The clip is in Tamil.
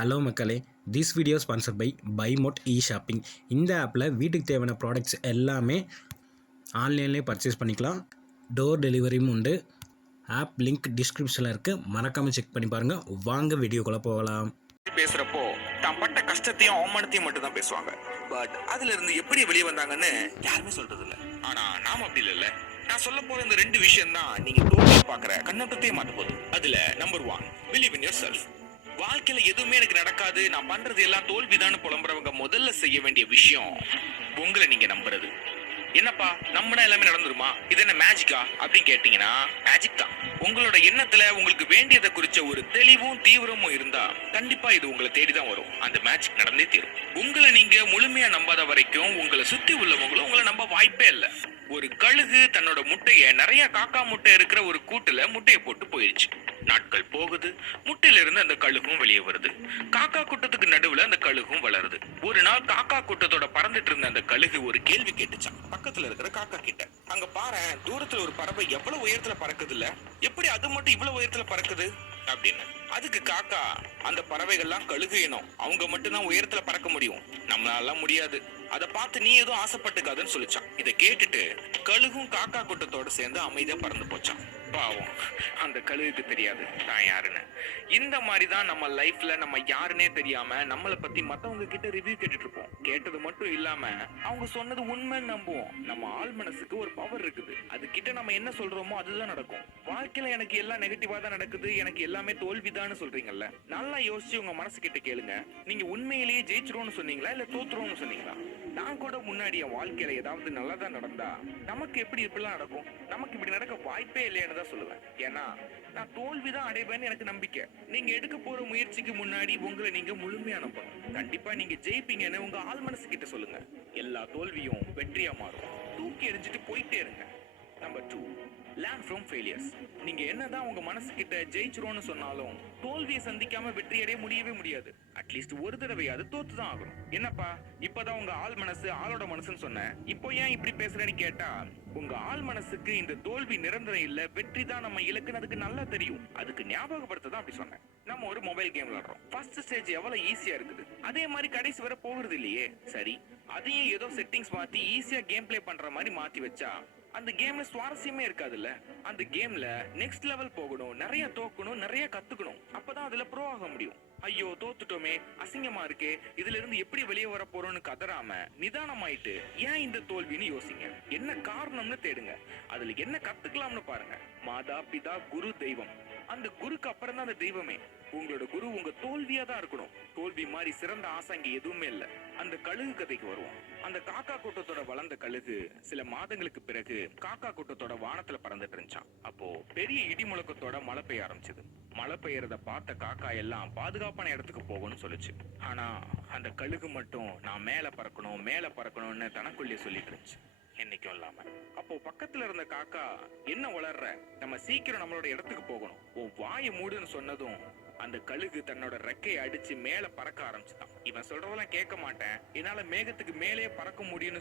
ஹலோ மக்களே, this video sponsored by Bymod shopping. இந்த ஆப்பில் வீட்டுக்கு தேவையான ப்ராடக்ட்ஸ் எல்லாமே ஆன்லைன்லேயே பர்ச்சேஸ் பண்ணிக்கலாம். டோர் டெலிவரியும் உண்டு. ஆப் லிங்க் டிஸ்கிரிப்ஷனில் இருக்குது, மறக்காமல் செக் பண்ணி பாருங்கள். வாங்க வீடியோக்குள்ளே போகலாம். பேசுறப்போ தான் பட்ட கஷ்டத்தையும் அவமானத்தையும் மட்டும் தான் பேசுவாங்க. பட் அதுல இருந்து எப்படி வெளியே வந்தாங்கன்னு யாருமே சொல்றது இல்ல. ஆனா நாம அப்படி இல்ல. நான் சொல்ல போற இந்த 2 விஷயம் தான் நீங்க தோல்வியை பாக்குற கண்ணோட்டத்தையே மாத்த போகுது. அதுல number 1, believe in your self. வாழ்க்கையில எதுவுமே எனக்கு நடக்காது, நான் பண்றது எல்லாம் தோல்விதான்னு புலம்புறவங்க முதல்ல செய்ய வேண்டிய விஷயம் உங்களை நீங்க நம்புறது. என்னப்பா நம்மனா எல்லாமே நடந்துருமா, இது என்ன மேஜிக்கா அப்படின்னு கேட்டீங்கன்னா, மேஜிக் தான். உங்களோட எண்ணத்துல உங்களுக்கு வேண்டியதை குறிச்ச ஒரு தெளிவும் தீவிரமும் இருந்தா கண்டிப்பா இது உங்களை தேடிதான் வரும். அந்த மேஜிக் நடந்தே தீரும். உங்களை நீங்க முழுமையா நம்பாத வரைக்கும் உங்களை சுத்தி உள்ளவங்களும் உங்களை நம்ப வாய்ப்பே இல்லை. ஒரு கழுகு தன்னோட முட்டைய நிறைய காக்கா முட்டை இருக்கிற ஒரு கூட்டுல முட்டையை போட்டு போயிடுச்சு. நாட்கள் போகுது, முட்டையில இருந்து அந்த கழுகும் வெளியே வருது. காக்கா கூட்டத்துக்கு நடுவுல அந்த கழுகும் வளருது. ஒரு நாள் காக்கா கூட்டத்தோட பறந்துட்டு இருந்த அந்த கழுகு ஒரு கேள்வி கேட்டுச்சான் பக்கத்துல இருக்கிற காக்கா கிட்ட. அங்க பாரு, தூரத்துல ஒரு பறவை எவ்வளவு உயரத்துல பறக்குது இல்ல, எப்படி அது மட்டும் இவ்வளவு உயரத்துல பறக்குது அப்படின்னு. அதுக்கு காக்கா, அந்த பறவைகள்லாம் கழுகு இனம், அவங்க மட்டும் தான் உயரத்துல பறக்க முடியும், நம்மளால முடியாது, அதை பார்த்து நீ எதுவும் ஆசைப்பட்டுக்காதுன்னு சொல்லிச்சான். இதை கேட்டுட்டு கழுகும் காக்கா கூட்டத்தோட சேர்ந்து அமைதியா பறந்து போச்சான். பாவம், அந்த கழுகுக்கு தெரியாது தான் யாருன்னு. இந்த மாதிரிதான் நம்ம லைஃப்ல நம்ம யாருன்னே தெரியாம நம்மளை பத்தி மத்தவங்க கிட்ட ரிவ்யூ கேட்டுட்டு இருப்போம். கேட்டது மட்டும் இல்லாம அவங்க சொன்னது உண்மைன்னு நம்புவோம். நம்ம ஆள் மனசுக்கு ஒரு பவர் இருக்குது, அது கிட்ட நம்ம என்ன சொல்றோமோ அதுதான் நடக்கும். வாழ்க்கையில எனக்கு எல்லாம் நெகட்டிவா தான் நடக்குது, எனக்கு எல்லாமே தோல்விதான்னு சொல்றீங்கல்ல, நல்லா யோசிச்சு உங்க மனசு கிட்ட கேளுங்க. நீங்க உண்மையிலேயே ஜெயிச்சிருவோம்னு சொன்னீங்களா இல்ல தோத்துருவோம்னு சொன்னீங்களா? நான் கூட முன்னாடி என் வாழ்க்கையில ஏதாவது நல்லதா நடந்தா நமக்கு எப்படி இப்படிலாம் நடக்கும், நமக்கு இப்படி நடக்க வாய்ப்பே இல்லைன்னு தான் சொல்லுவேன். ஏன்னா நான் தோல்விதான் அடைவேன்னு எனக்கு நம்பிக்கை. நீங்க எடுக்க போற முயற்சிக்கு முன்னாடி உங்களை நீங்க முழுமையா நம்பணும். கண்டிப்பா நீங்க ஜெயிப்பீங்கன்னு உங்க ஆள் மனசு கிட்ட சொல்லுங்க. எல்லா தோல்வியும் வெற்றியா மாறும். தூக்கி எறிஞ்சிட்டு போயிட்டே இருங்க. Number 2, learn from failures. நீங்க என்னதான் உங்க மனசு கிட்ட ஜெயிச்சிரோன்னு சொன்னாலும் தோல்வியை சந்திக்காம வெற்றி அடைய முடியவே முடியாது. அட்லீஸ்ட் ஒரு தடவையாவது தோத்துதான் ஆகணும். என்னப்பா இப்பதான் உங்க ஆள் மனசு ஆளோட மனசுன்னு சொன்னேன், இப்போ ஏன் இப்படி பேசுறேன்னு கேட்டா, உங்க ஆள் மனசுக்கு இந்த தோல்வி நிரந்தரம் இல்ல, வெற்றி தான் நம்ம இலக்குன்னு அதுக்கு நல்லா தெரியும். அதுக்கு ஞாபகப்படுத்த தான் அப்படி சொன்னேன். நம்ம ஒரு மொபைல் கேம் விளையாடுறோம். ஃபர்ஸ்ட் ஸ்டேஜ் எவ்வளவு ஈஸியா இருக்குது, அதே மாதிரி கடைசி வரை போகிறது இல்லையே. சரி, அதையும் ஏதோ செட்டிங்ஸ் மாத்தி ஈஸியா கேம் பிளே பண்ற மாதிரி மாத்தி வச்சா அந்த கேம்ல சுவாரஸ்யமே இருக்காதுல்ல. அந்த கேம்ல நெக்ஸ்ட் லெவல் போகணும், நிறைய தோக்கணும், நிறைய கத்துக்கணும், அப்பதான் அதுல ப்ரோ ஆக முடியும். ஐயோ தோத்துட்டோமே, அசிங்கமா இருக்கே, இதுல இருந்து எப்படி வெளியே வர போறோம்னு கதறாம நிதானமாயிட்டு ஏன் இந்த தோல்வின்னு யோசிங்க. என்ன காரணம்னு தேடுங்க, அதுல என்ன கத்துக்கலாம்னு பாருங்க. மாதா பிதா குரு தெய்வம், அந்த குருக்கு அப்புறம் தான் அந்த தெய்வமே. உங்களோட குரு உங்க தோல்வியா தான் இருக்கணும். தோல்வி மாதிரி சிறந்த ஆசை இங்க எதுவுமே இல்ல. அந்த கழுகு கதைக்கு வருவோம். அந்த காக்கா கூட்டத்தோட வளர்ந்த கழுகு சில மாதங்களுக்கு பிறகு காக்கா கூட்டத்தோட வானத்துல பறந்துட்டு இருந்துச்சான். அப்போ பெரிய இடி முழக்கத்தோட மழை பெய்ய ஆரம்பிச்சது. மழை பெய்யறத பார்த்த காக்கா எல்லாம் பாதுகாப்பான இடத்துக்கு போகணும்னு சொல்லுச்சு. ஆனா அந்த கழுகு மட்டும் நான் மேல பறக்கணும் மேல பறக்கணும்னு தனக்குள்ளே சொல்லிட்டு இருந்துச்சு, என்னைக்கும் இல்லாம. அப்போ பக்கத்துல இருந்த காக்கா, என்ன வளர்ற, நம்ம சீக்கிரம் நம்மளோட இடத்துக்கு போகணும், உன் வாயை மூடுன்னு சொன்னதும் அந்த கழுகு தன்னோட ரெக்கையை அடிச்சு மேல பறக்க ஆரம்பிச்சுதான். இவன் சொல்றதெல்லாம் கேட்க மாட்டேன், என்னால மேகத்துக்கு மேலே பறக்க முடியும்னு